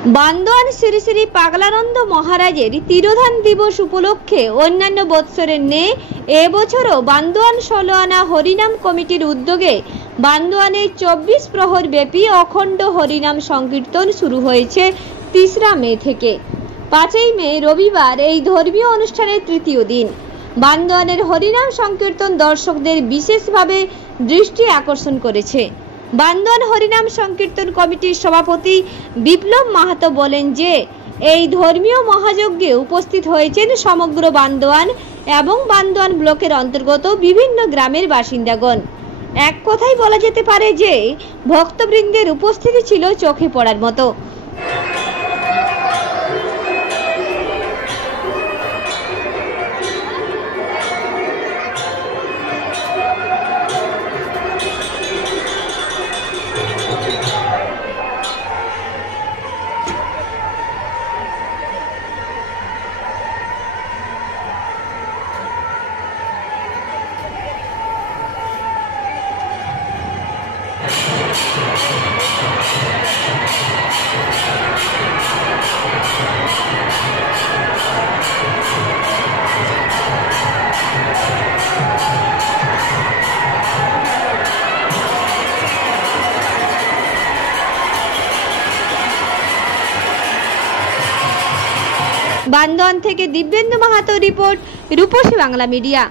বান্দোয়ান শ্রী শ্রী পাগলানন্দ মহারাজের তিরোধান দিবস উপলক্ষে অন্যান্য বৎসরের ন্যায় এবছরও বান্দোয়ান ১৬ আনা হরিনাম কমিটির উদ্যোগে বান্দোয়ানে ২৪ প্রহর ব্যাপী অখণ্ড হরিনাম সংকীর্তন শুরু হয়েছে ৩রা মে থেকে। ৫ই মে রবিবার এই ধর্মীয় অনুষ্ঠানের তৃতীয় দিন। বান্দোয়ানের হরিনাম সংকীর্তন দর্শকদের বিশেষভাবে দৃষ্টি আকর্ষণ করেছে। বান্দোয়ান হরিনাম সংকীর্তন কমিটির সভাপতি বিপ্লব মাহাতো বলেন যে এই ধর্মীয় মহাযজ্ঞে উপস্থিত হয়েছেন সমগ্র বান্দোয়ান এবং বান্দোয়ান ব্লকের অন্তর্গত বিভিন্ন গ্রামের বাসিন্দাগণ। এক কথাই বলা যেতে পারে যে ভক্তবৃন্দের উপস্থিতি ছিল চোখে পড়ার মতো। বান্দোয়ান থেকে দিব্যেন্দু মাহাতো রিপোর্ট, রূপসী বাংলা মিডিয়া।